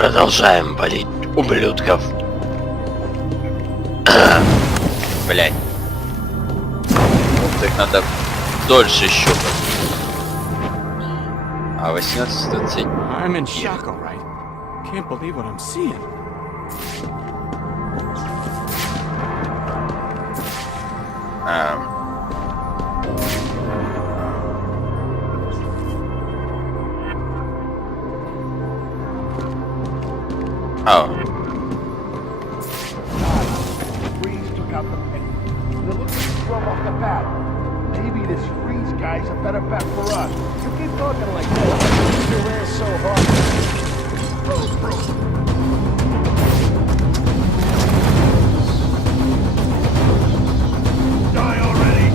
Продолжаем болеть ублюдков. Блять. Так надо дольше щупать. А 18:27. I'm in shock, all right. Can't believe what I'm seeing. Oh. Freeze took out the penny. They're looking to scrub off the bat. Maybe this Freeze guy's a better bet for us. You keep talking like that. Your ass so hard. Die already!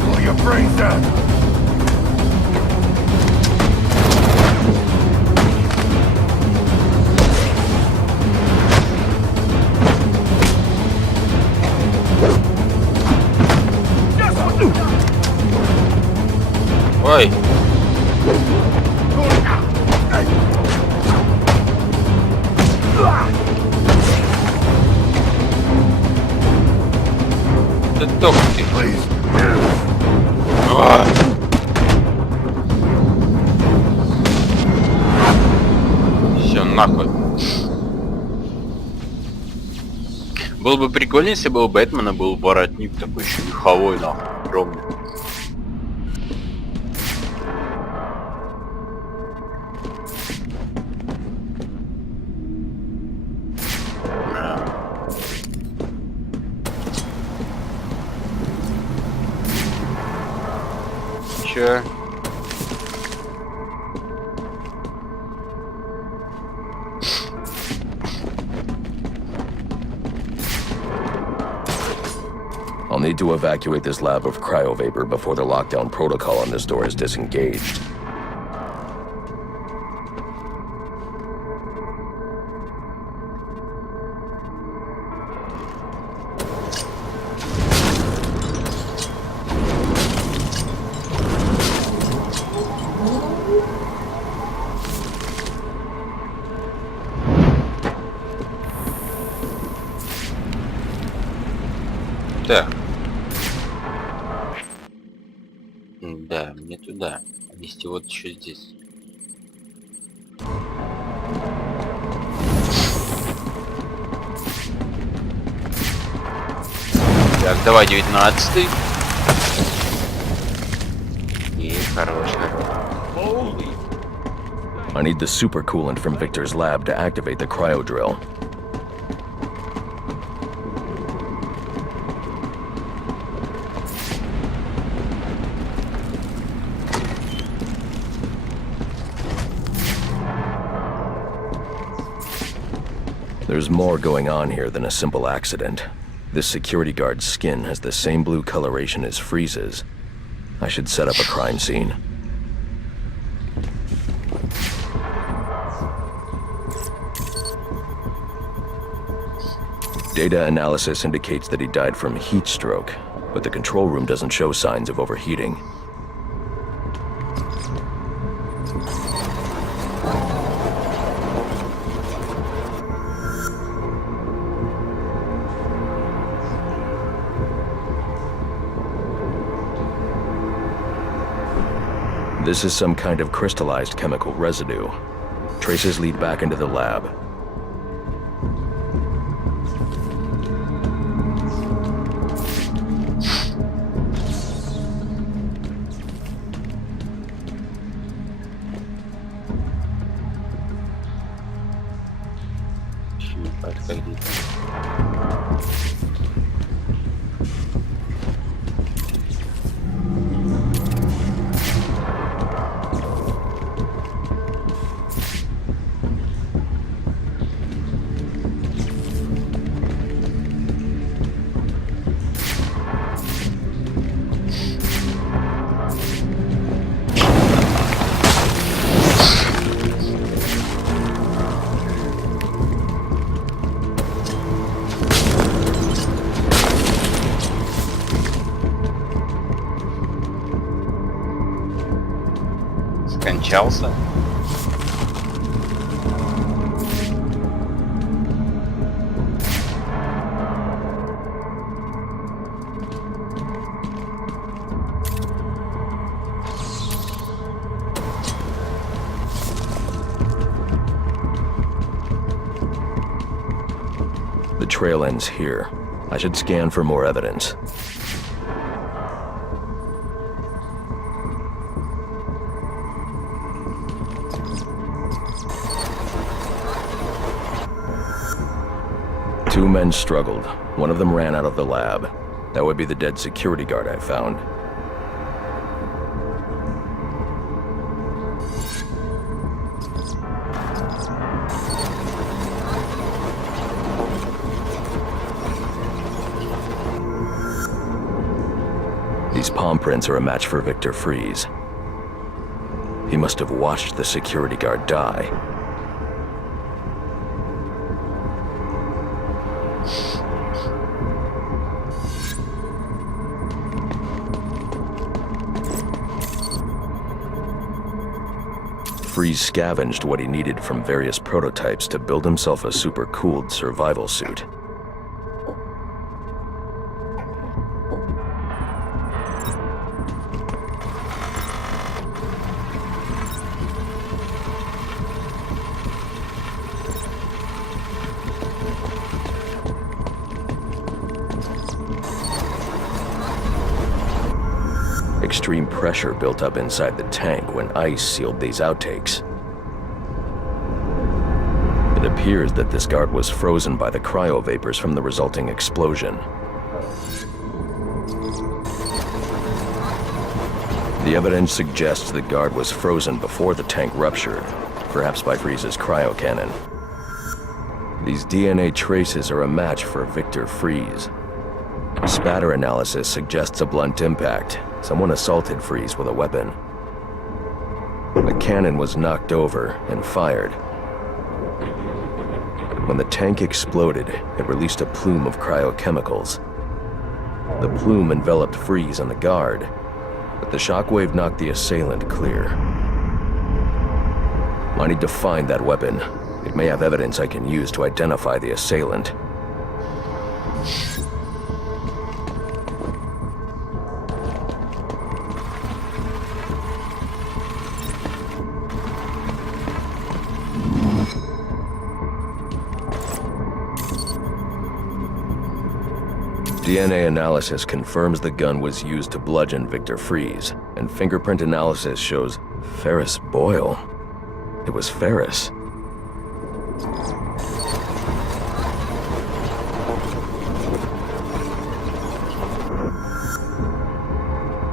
Blow your brains out! Ой. Да только ты. Все, нахуй. Было бы прикольно, если бы у Бэтмена был воротник такой еще меховой, нахуй, огромный. Че? I'll need to evacuate this lab of cryovapor before the lockdown protocol on this door is disengaged. Так. Да, мне туда. Вести вот еще здесь. Так, давай 19-й. И хорош. I need the supercoolant from Victor's lab to activate the cryo drill. There's more going on here than a simple accident. This security guard's skin has the same blue coloration as Freeze's. I should set up a crime scene. Data analysis indicates that he died from heat stroke, but the control room doesn't show signs of overheating. This is some kind of crystallized chemical residue. Traces lead back into the lab. скончался. The trail ends here. I should scan for more evidence. Two men struggled. One of them ran out of the lab. That would be the dead security guard I found. These palm prints are a match for Victor Fries. He must have watched the security guard die. Fries scavenged what he needed from various prototypes to build himself a super-cooled survival suit. Extreme pressure built up inside the tank when ice sealed these outtakes. It appears that this guard was frozen by the cryovapors from the resulting explosion. The evidence suggests the guard was frozen before the tank ruptured, perhaps by Fries's cryocannon. These DNA traces are a match for Victor Fries. Spatter analysis suggests a blunt impact. Someone assaulted Fries with a weapon. The cannon was knocked over and fired. When the tank exploded, it released a plume of cryochemicals. The plume enveloped Fries and the guard, but the shockwave knocked the assailant clear. I need to find that weapon. It may have evidence I can use to identify the assailant. DNA analysis confirms the gun was used to bludgeon Victor Fries, and fingerprint analysis shows Ferris Boyle. It was Ferris.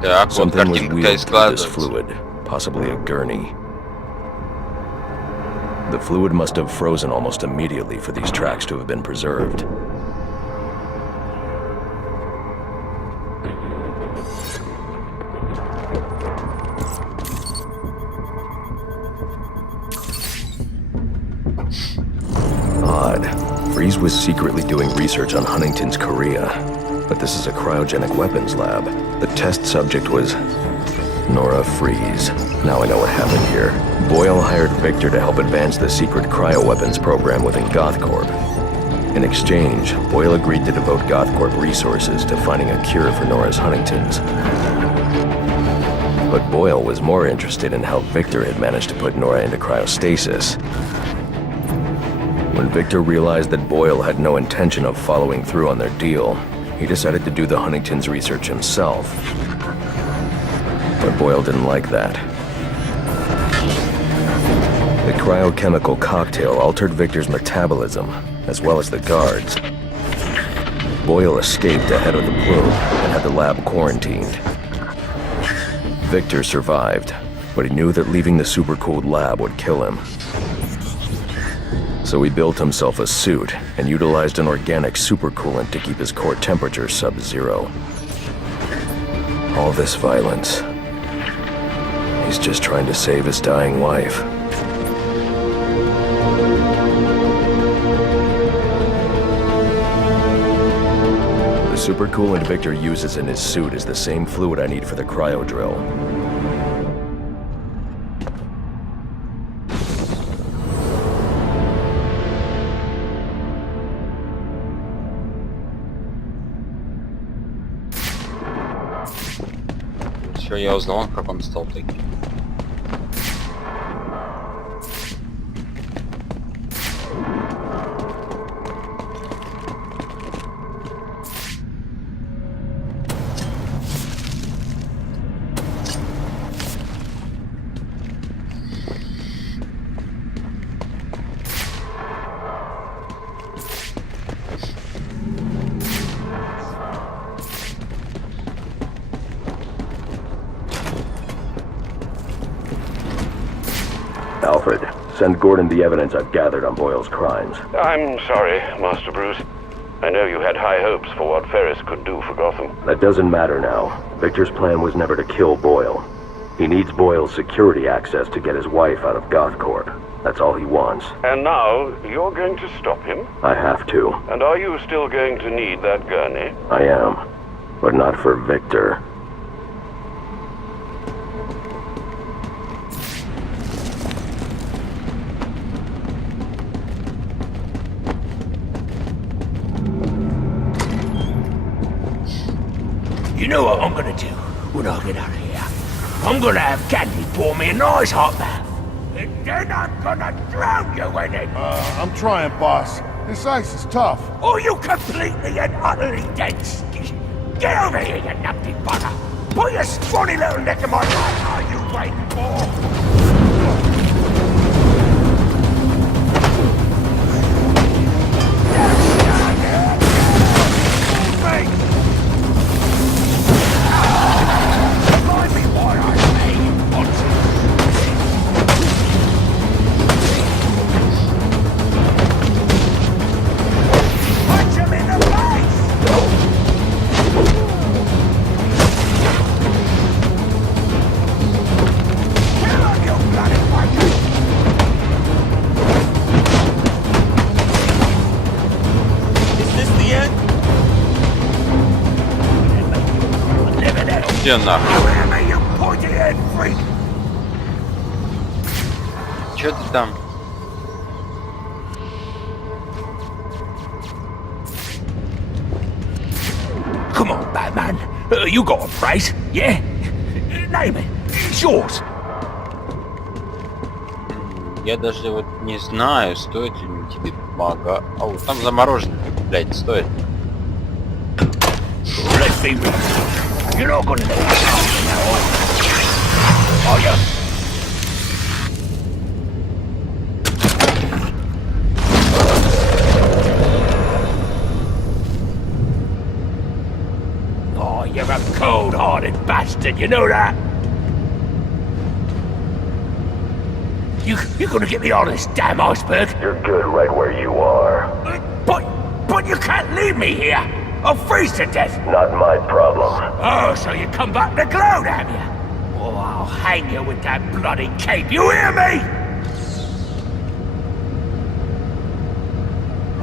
Так, вот Something was картинка wheeled through this складывается. fluid, possibly a gurney. The fluid must have frozen almost immediately for these tracks to have been preserved. Odd. Fries was secretly doing research on Huntington's Korea, but this is a cryogenic weapons lab. The test subject was Nora Fries. Now I know what happened here. Boyle hired Victor to help advance the secret cryoweapons program within GothCorp. In exchange, Boyle agreed to devote GothCorp resources to finding a cure for Nora's Huntington's. But Boyle was more interested in how Victor had managed to put Nora into cryostasis. When Victor realized that Boyle had no intention of following through on their deal, he decided to do the Huntington's research himself. But Boyle didn't like that. The cryochemical cocktail altered Victor's metabolism, as well as the guards. Boyle escaped ahead of the plume and had the lab quarantined. Victor survived, but he knew that leaving the supercooled lab would kill him. So he built himself a suit and utilized an organic supercoolant to keep his core temperature sub-zero. All this violence. He's just trying to save his dying wife. The supercoolant Victor uses in his suit is the same fluid I need for the cryo drill. Что я узнал, как он стал таким. Alfred, send Gordon the evidence I've gathered on Boyle's crimes. I'm sorry, Master Bruce. I know you had high hopes for what Ferris could do for Gotham. That doesn't matter now. Victor's plan was never to kill Boyle. He needs Boyle's security access to get his wife out of GothCorp. That's all he wants. And now, you're going to stop him? I have to. And are you still going to need that gurney? I am. But not for Victor. You know what I'm gonna do when I get out of here? I'm gonna have Candy pour me a nice hot bath. And then I'm gonna drown you in it. I'm trying, boss. This ice is tough. Or you completely and utterly dead skis. Get over here, you numpty bugger. Put your scrawny little neck in my lap. Are you waiting for? Где нахуй? Чё ты там? Come on, Batman. You got a price, yeah? Name it. It's yours. Я даже вот не знаю, стоит ли мне тебе помогать. А вот там замороженный, блядь, стоит. Let's be real. You're not gonna let me down, are you? Oh, you're a cold-hearted bastard, you know that? You're gonna get me out of this damn iceberg? You're good right where you are. But you can't leave me here! I'll freeze to death! Not my problem. Oh, so you come back to gloat, have you? Oh, I'll hang you with that bloody cape, you hear me?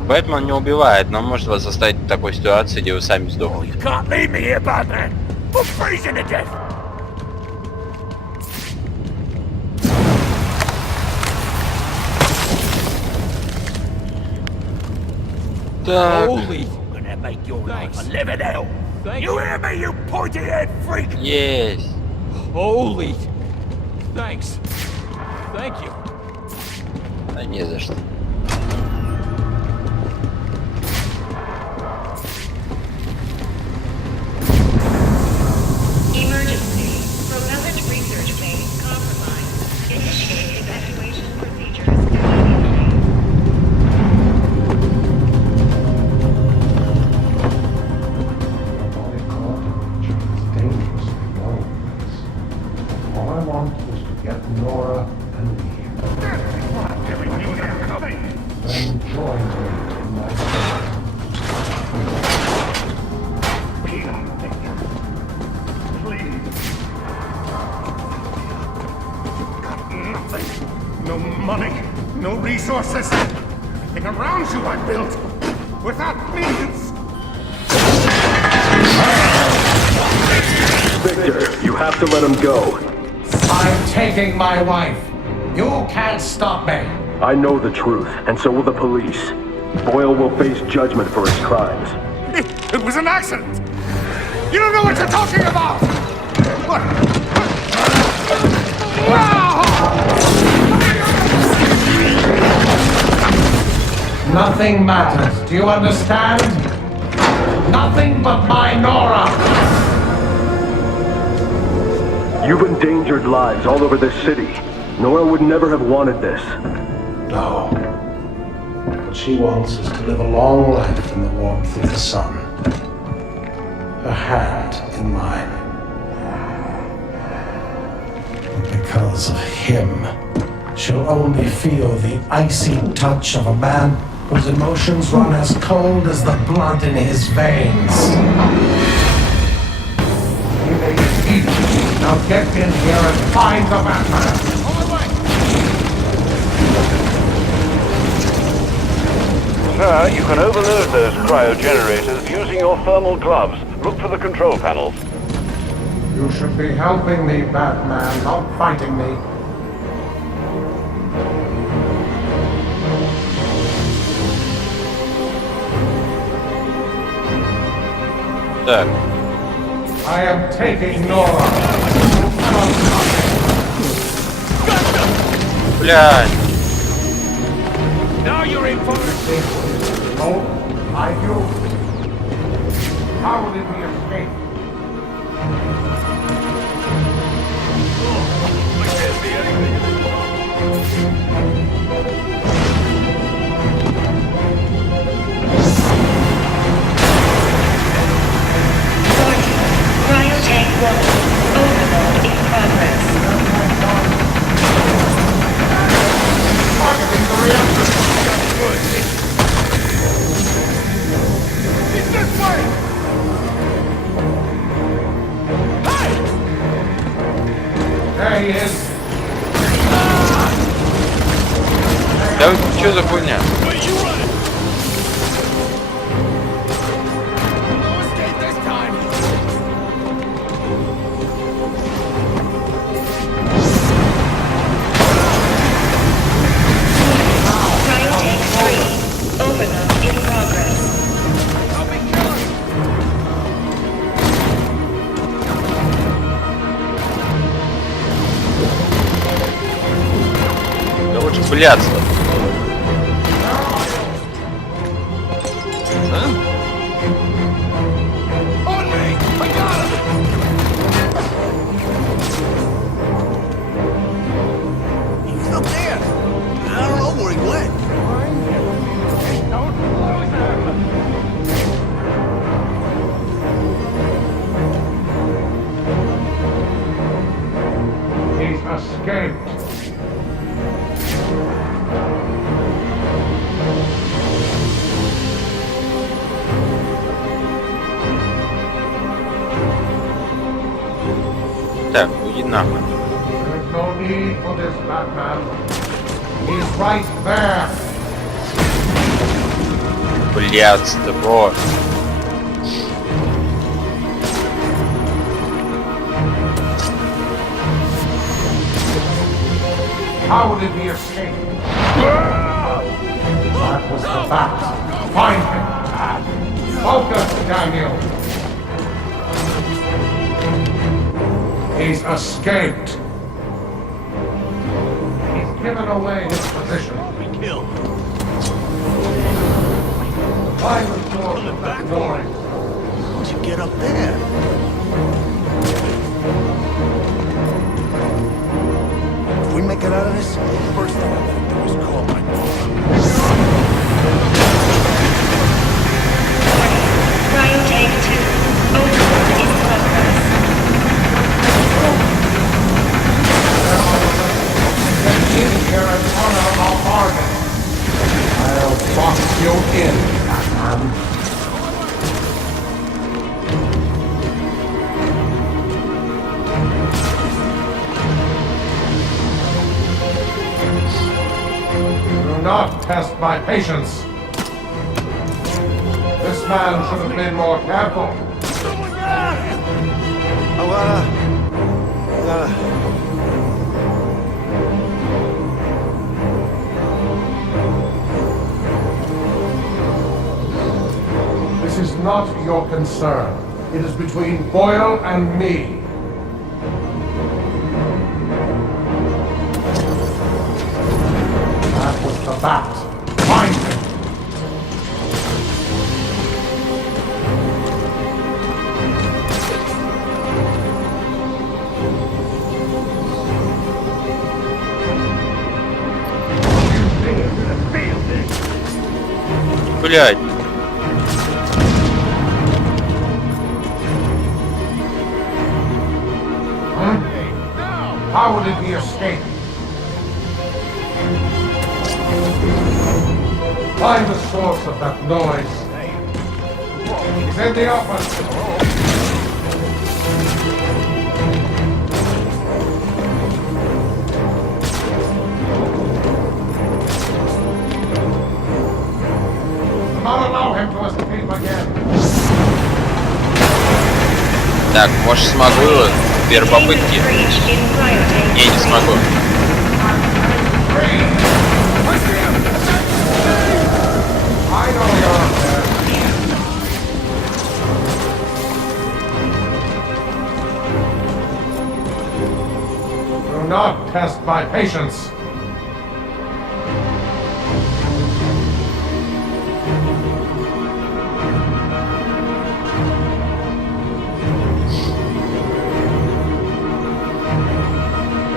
Бэтмен не убивает, но может вас заставить в такой ситуации, где вы сами Oh, сдохнете. you can't leave me here, Batman! I'm freezing to death! Так, Holy! I'm gonna make your life a living hell! You hear me, you pointy-head freak? есть. Holy. Thanks. Thank you. Да не за что. Emergency. Propellant research phase compromised. Initiate evacuation procedures immediately. All I want is to get Nora and leave. Then join me in my No money, no resources. Everything around you I built. Without means. Victor, you have to let him go. I'm taking my wife. You can't stop me. I know the truth, and so will the police. Boyle will face judgment for his crimes. It was an accident. You don't know what you're talking about. What? Nothing matters. Do you understand? Nothing but my Nora! You've endangered lives all over this city. Nora would never have wanted this. No. What she wants is to live a long life in the warmth of the sun. Her hand in mine. And because of him, she'll only feel the icy touch of a man whose emotions run as cold as the blood in his veins. You made it easy. Now get in here and find the Batman. Sir, you can overload those cryogenerators using your thermal gloves. Look for the control panels. You should be helping me, Batman, not fighting me. Так, I am taking Nora. You cannot stop блядь. Now you're in for it. me. No, I do. How did we escape? Cryotank 1. Overload in progress. Targeting the reactor. It's this way. Hey! There he is. Да что за хуйня? Where you running? No escape this time. Cryotank 3. Overload in progress. I'll be killing. Да лучше блядство. On me! I got him! He's up there. I don't know where he went. Don't lose him! He's escaped. Так, уйди нахуй. There's no need for this, Batman. He's right there. Блядство. How did he escape? That was the bat. Find him. Focus, Daniel. He's escaped. He's given away his position. Kill. Why was door of that noise? How'd you get up there? If we make it out of this, first thing I'm gonna do is call my boss. Cryotank 2. Overload in progress. Get in here and honor our bargain. I'll box you in, Batman. Do not test my patience. This man should have been more careful. Someone get out of here! I gotta... This is not your concern. It is between Boyle and me. That was the bat. Find him. Блядь. How did he escape? Find the source of that noise. He's in the office. Do not allow him to escape again. Так, может смогу в первой попытке? Не, не смогу. I know you're up there. Do not test my patience.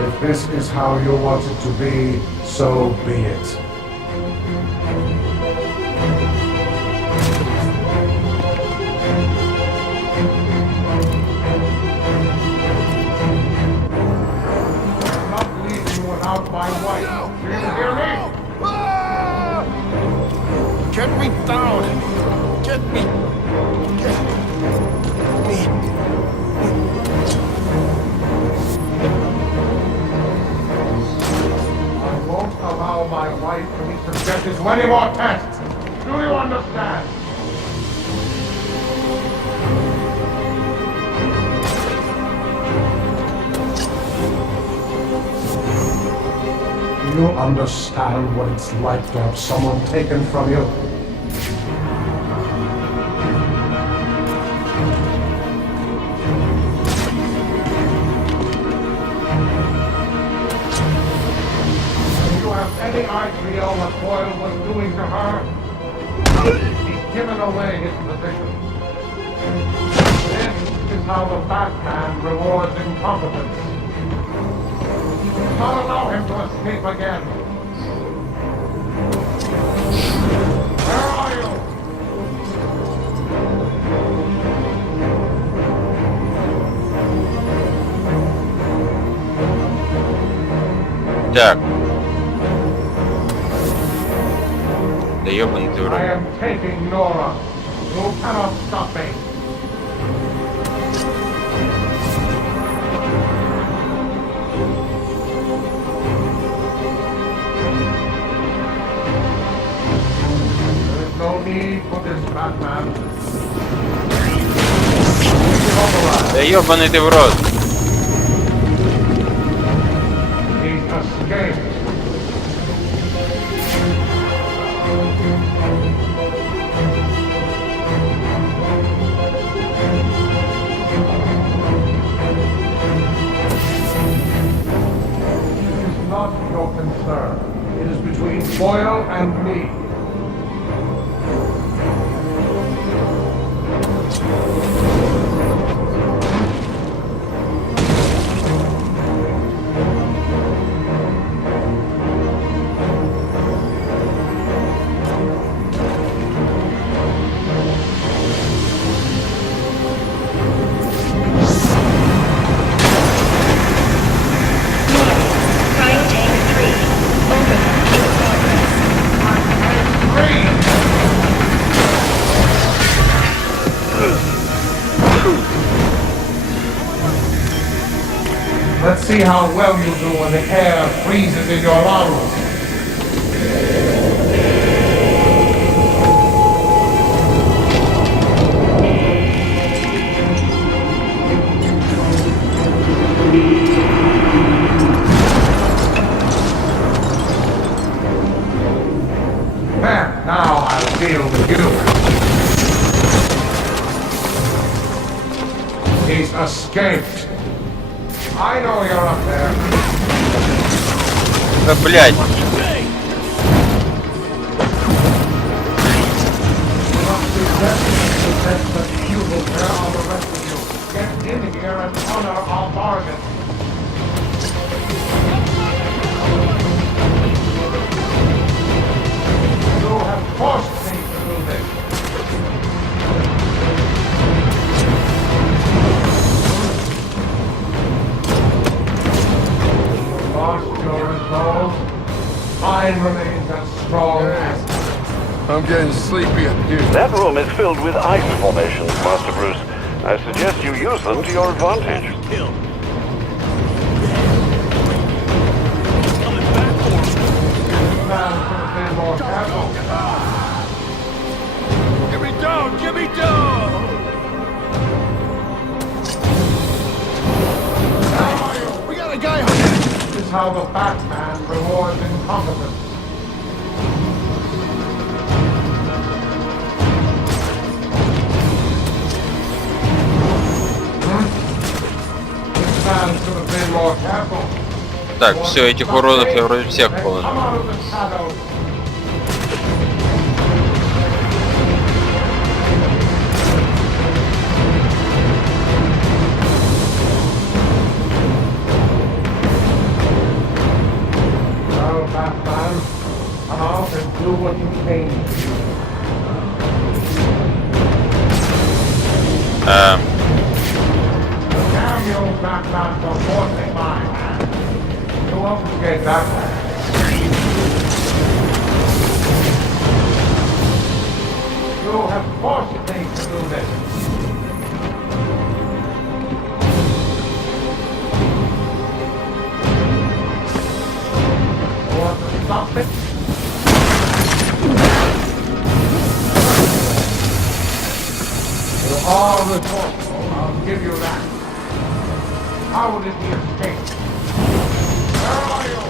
If this is how you want it to be, so be it. I'm not leaving without my wife. Do you hear me? Get me down! Get me! Get me! I won't allow my wife to be subjected to any more tests. Do you understand? Do you understand what it's like to have someone taken from you? Do you have any idea what Boyle was doing to her? He's given away his position. This is how the Batman rewards incompetence. Do not allow him to escape again. Where are you? Так. Да ёбаный ты в I рот. am taking Nora. You cannot stop me. There is no need for this, Batman. Give up the line. Да ёбаный ты в рот. He's escaped. It is not your concern. It is between Boyle and me. Cryo-tank 3. Overload in progress. Let's see how well you do when the air freezes in your lungs. There, now I'll deal with you. He's escaped. I know you're up there. Да блядь. You must be desperate to test the futile care of the rest of you. Get in here and honor our bargain. You have forced me to do I'm getting sleepy up here. That room is filled with ice formations, Master Bruce. I suggest you use them to your advantage. Give me down! Give me down! We got a guy on This is how the Batman rewards incompetence. This man should have been more careful. Так, все, этих уродов я вроде всех положил. Come out of the shadows. Well, Batman, come out and do what you came to do. Damn you, Batman, for forcing my hand. You won't forget that. You have forced me to do this. You want to stop it? You are resourceful, I'll give you that. How did he escape? Where are you?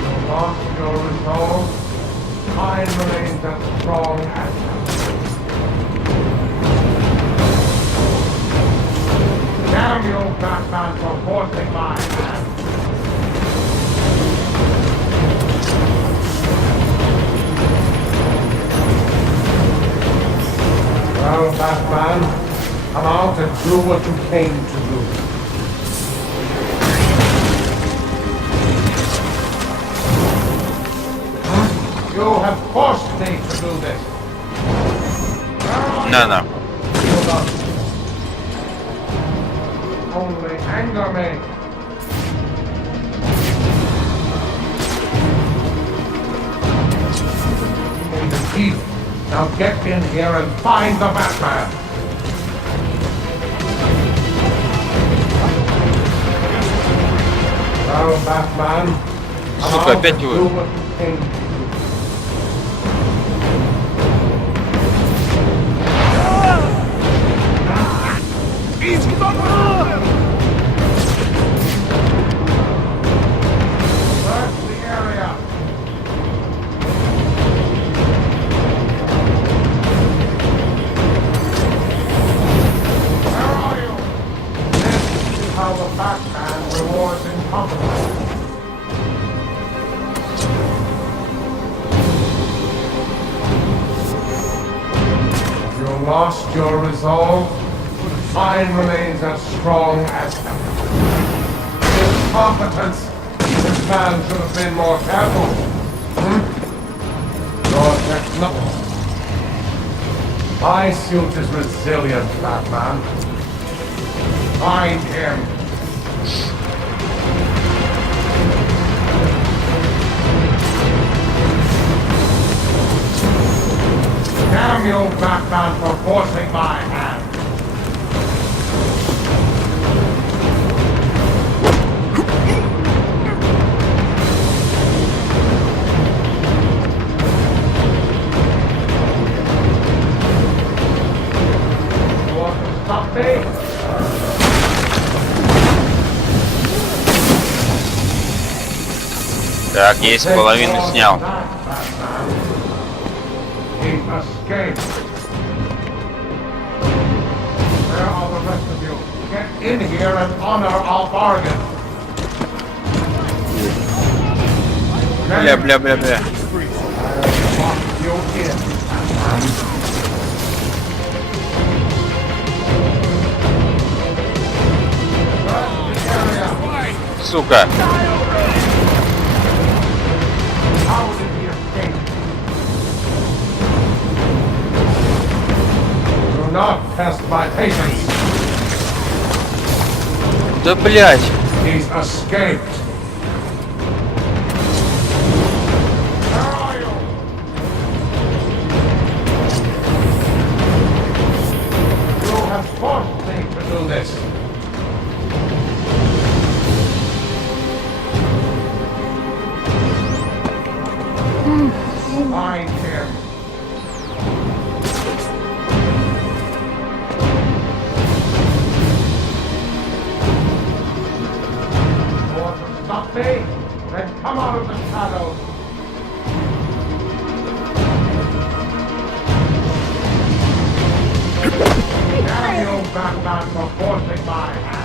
You lost your resolve. Mine remains as strong as ever. Damn you, Batman, for forcing my hand. Well, Batman, come out and do what you came to do. You have forced me to do this. No, no. You must only anger me. In the teeth. Now get in here and find the Batman. Well, Batman, come Сука, out опять and его. do what you came to do. He's gone! Search the area. Where are you? This is how the Batman rewards incompetence. You lost your resolve. Mine remains as strong as ever. Incompetence. This man should have been more careful. Your technology. My suit is resilient, Batman. Find him. Damn you, Batman, for forcing my hand. You want to stop me? Так, есть, половину снял. He escaped. Where are the rest of you? Get in here and honor our bargain. Бля. Lock you in. Search the area. Сука. How did he escape? Do not test my patience. Да блять. He's escaped. Where are you? You have forced me to do this. Find him. You want to stop me? Then come out of the shadows. Damn you, Batman, for forcing my hand.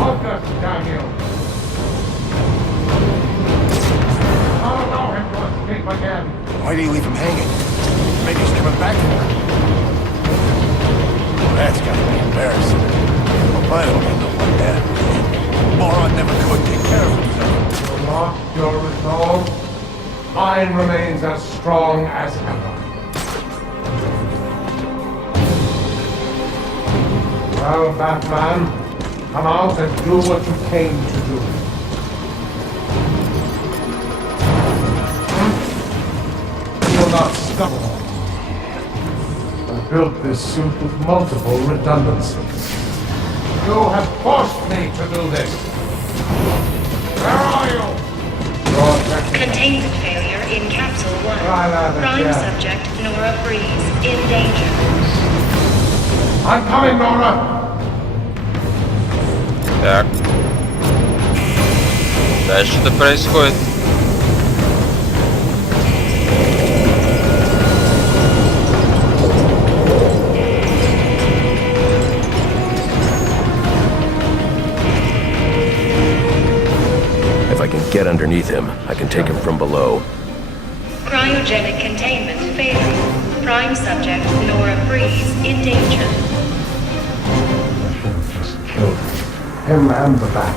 Focus, Daniel. I'll allow him to escape again. Why do you leave him hanging? Maybe he's coming back for her. Well, that's gotta be embarrassing. Hope I don't end up like that. Moron never could take care of himself. You lost your resolve. Mine remains as strong as ever. Well, Batman, come out and do what you came to do. You're not stubborn. I built this suit with multiple redundancies. You have forced me to do this. Where are you? Your technical. Containment failure in Capsule 1. LAVER, Prime yeah. subject Nora Freeze in danger. I'm coming, Nora! Так. Дальше что происходит? If I can get underneath him, I can take him from below. Cryogenic containment failing. Prime subject Nora Freeze in danger. Just killed him and the bat.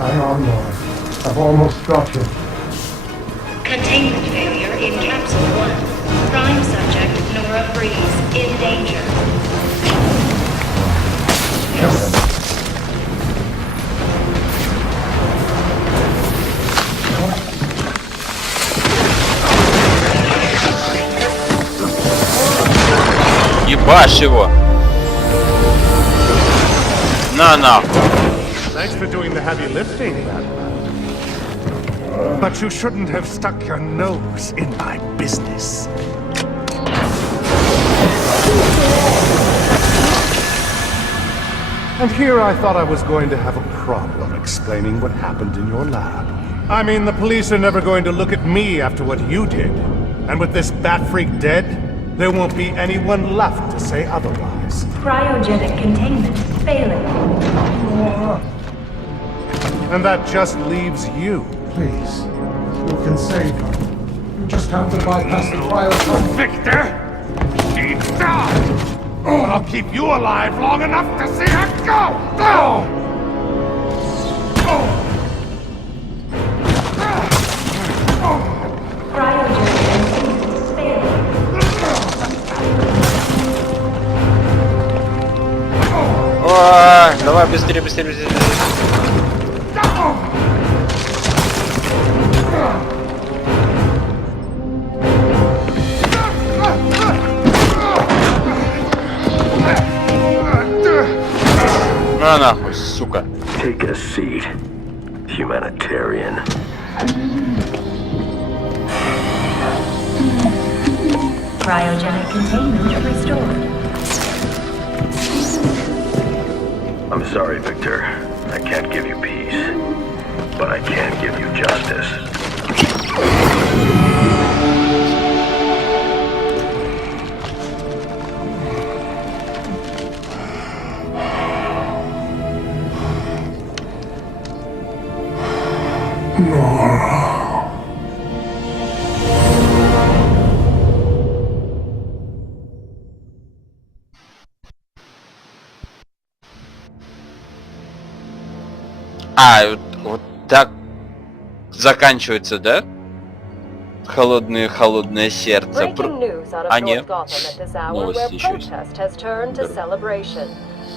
Hang on, Nora. I've almost got you. Containment failure in Capsule 1. Prime subject Nora Freeze in danger. Kill him. Ебашь его! На нахуй! Thanks for doing the heavy lifting, Batman. But you shouldn't have stuck your nose in my business. And here I thought I was going to have a problem explaining what happened in your lab. I mean, the police are never going to look at me after what you did. And with this bat freak dead, there won't be anyone left to say otherwise. Cryogenic containment failing. And that just leaves you. Please. You can save her. You just have to bypass the trial. Victor! She's died! Oh, I'll keep you alive long enough to see her go! Oh! Cryogenic containment failing. Ой, давай быстрее, быстрее, быстрее. На нахуй, сука. Take a seat, humanitarian. Cryogenic containment restored. I'm sorry, Victor. I can't give you peace, but I can give you justice. А, вот так заканчивается, да? Холодное сердце. Breaking news out of А North нет. Gotham at this hour, Новости where еще есть. protest has turned to celebration.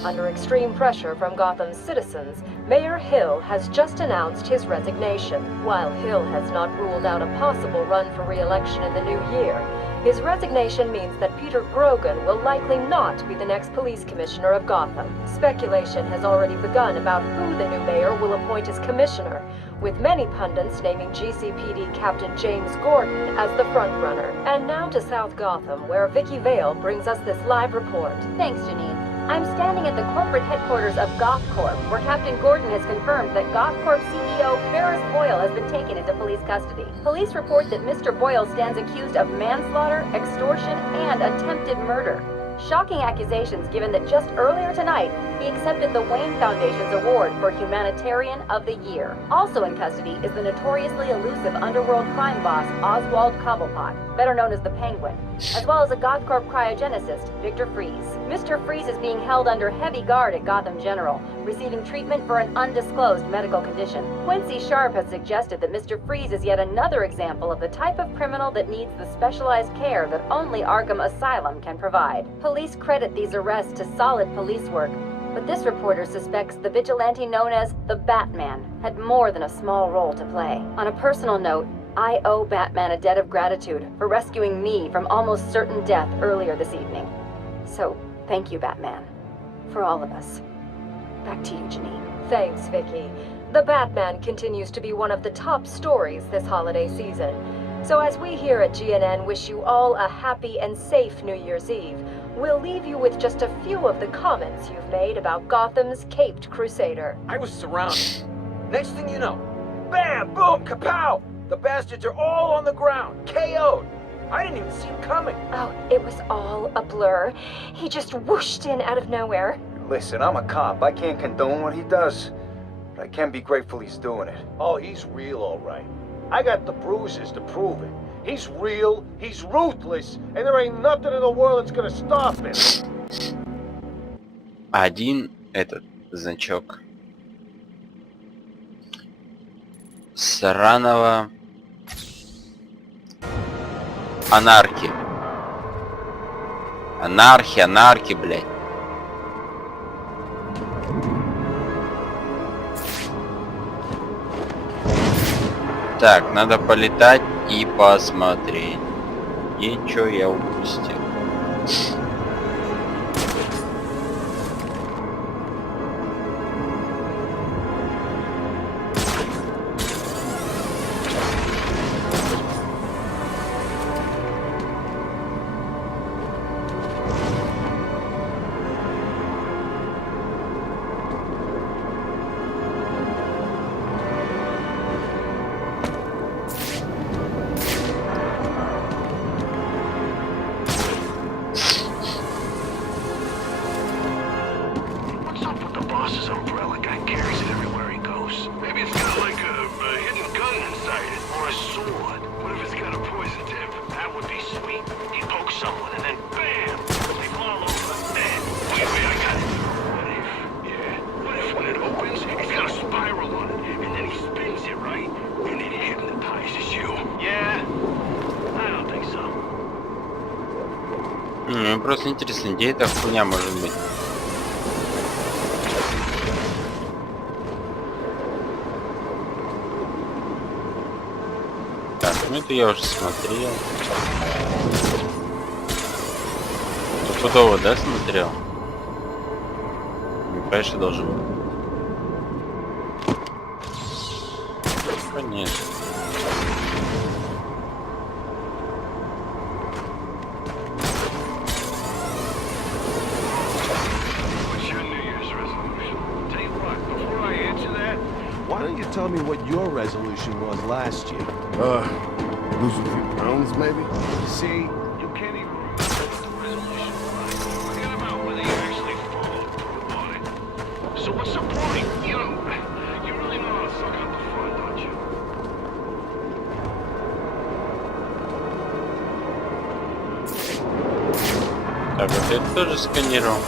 Under extreme pressure from Gotham's citizens, Mayor Hill has just announced his resignation. While Hill has not ruled out a possible run for re-election in the new year, his resignation means that Peter Grogan will likely not be the next police commissioner of Gotham. Speculation has already begun about who the new mayor will appoint as commissioner, with many pundits naming GCPD Captain James Gordon as the frontrunner. And now to South Gotham, where Vicky Vale brings us this live report. Thanks, Janine. I'm standing at the corporate headquarters of GothCorp, where Captain Gordon has confirmed that GothCorp CEO Ferris Boyle has been taken into police custody. Police report that Mr. Boyle stands accused of manslaughter, extortion, and attempted murder. Shocking accusations given that just earlier tonight, he accepted the Wayne Foundation's award for Humanitarian of the Year. Also in custody is the notoriously elusive underworld crime boss Oswald Cobblepot, better known as the Penguin, as well as a GothCorp cryogenicist, Victor Freeze. Mr. Freeze is being held under heavy guard at Gotham General, receiving treatment for an undisclosed medical condition. Quincy Sharp has suggested that Mr. Freeze is yet another example of the type of criminal that needs the specialized care that only Arkham Asylum can provide. Police credit these arrests to solid police work, but this reporter suspects the vigilante known as the Batman had more than a small role to play. On a personal note, I owe Batman a debt of gratitude for rescuing me from almost certain death earlier this evening. So, thank you, Batman. For all of us. Back to you, Janine. Thanks, Vicky. The Batman continues to be one of the top stories this holiday season. So as we here at GNN wish you all a happy and safe New Year's Eve, we'll leave you with just a few of the comments you've made about Gotham's Caped Crusader. I was surrounded. Next thing you know, bam, boom, kapow! The bastards are all on the ground, KO'd. I didn't even see him coming. Oh, it was all a blur. He just whooshed in out of nowhere. Listen, I'm a cop. I can't condone what he does, but I can be grateful he's doing it. Oh, he's real, all right. I got the bruises to prove it. He's real, he's ruthless, and there ain't nothing in the world that's gonna stop him. Один этот значок сраного анархи. Анархи, блядь. Так, надо полетать и посмотреть. И чё я упустил? Мне просто интересно, где эта хуйня может быть. Так, ну это я уже смотрел. Стопудово, да, смотрел? Ну, конечно, должен быть. Конечно. Why don't you tell me what your resolution was last year? Lose a few pounds, maybe? See, You can't even remember what the resolution was. Forget about whether you actually followed through on it. So what's the point? You really know how to suck up the fun, don't you? Так, вот это тоже сканировал.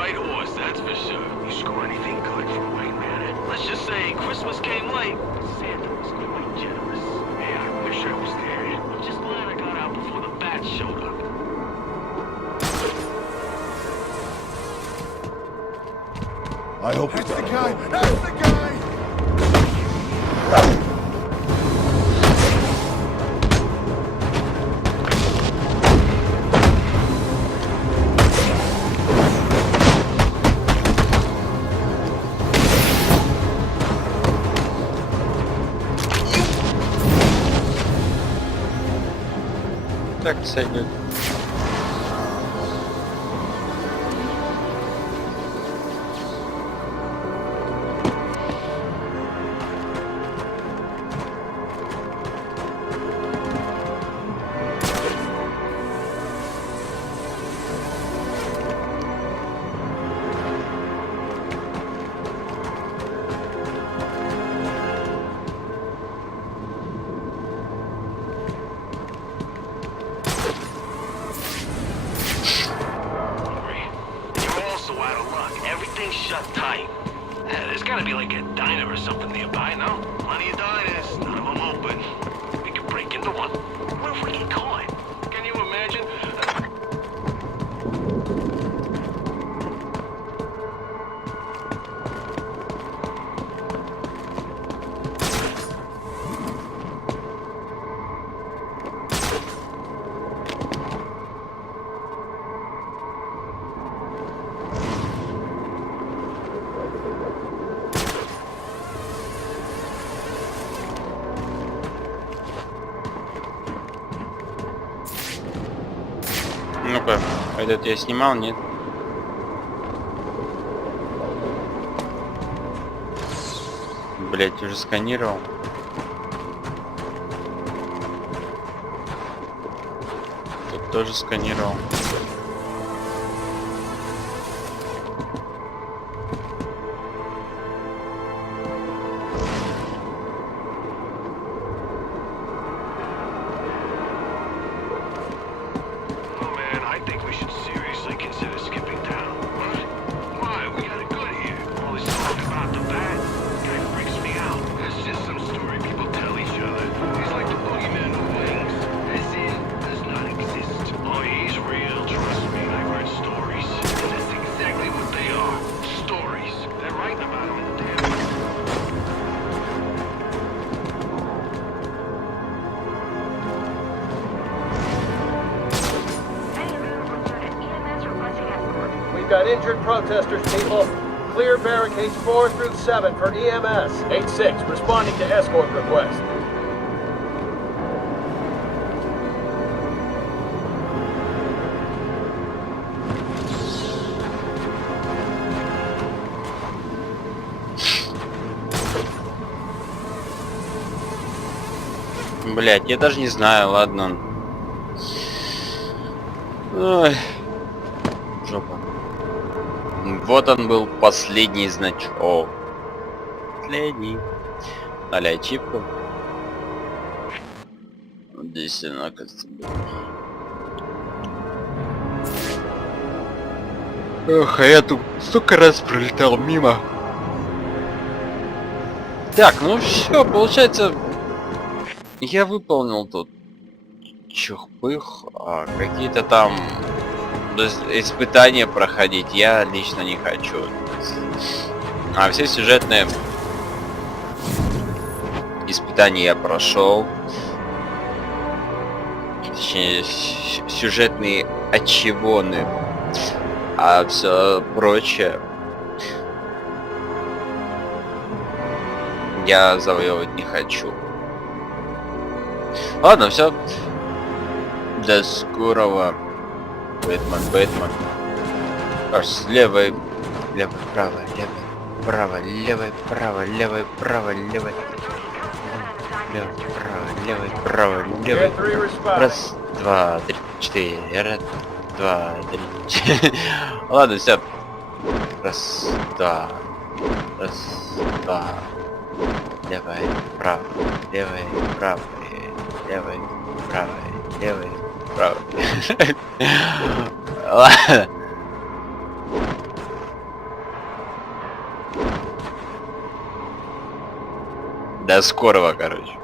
right horse, that's for sure. You score anything good from Wayne Manor? Let's just say Christmas came late. Santa was quite generous. Yeah, I wish I was there. I'm just glad I got out before the bats showed up. I hope that's the guy. That's the guy. Так сойдет. Everything's shut tight. There's gotta be like a diner or something nearby, no? Plenty of diners, none of them open. We could break into one. What if we get caught? Can you imagine? Ну-ка, этот я снимал, нет? Блять, уже сканировал. Тут тоже сканировал. Got injured protesters, people. Clear barricades 4 through 7 for EMS. 8-6, responding to escort request. Блять, я даже не знаю, ладно. Ой. Жопа. Вот он был, последний значок. Последний. Дали ачивку. Здесь она, кажется, была. Ох, а я тут столько раз пролетал мимо. Так, ну все, получается, я выполнил тут чух-пых, а какие-то там испытания проходить я лично не хочу. А все сюжетные испытания я прошел. Точнее, сюжетные ачивоны. А все прочее я завоевывать не хочу. Ладно, все. До скорого. Бэтмен. Аж левой, право, левой, право, левой, право, левой. Раз, два, три, четыре. Раз, два, три, четыре. Ладно, все. Раз, два. Левой, право, левой, право, левой. Ладно. До скорого, короче.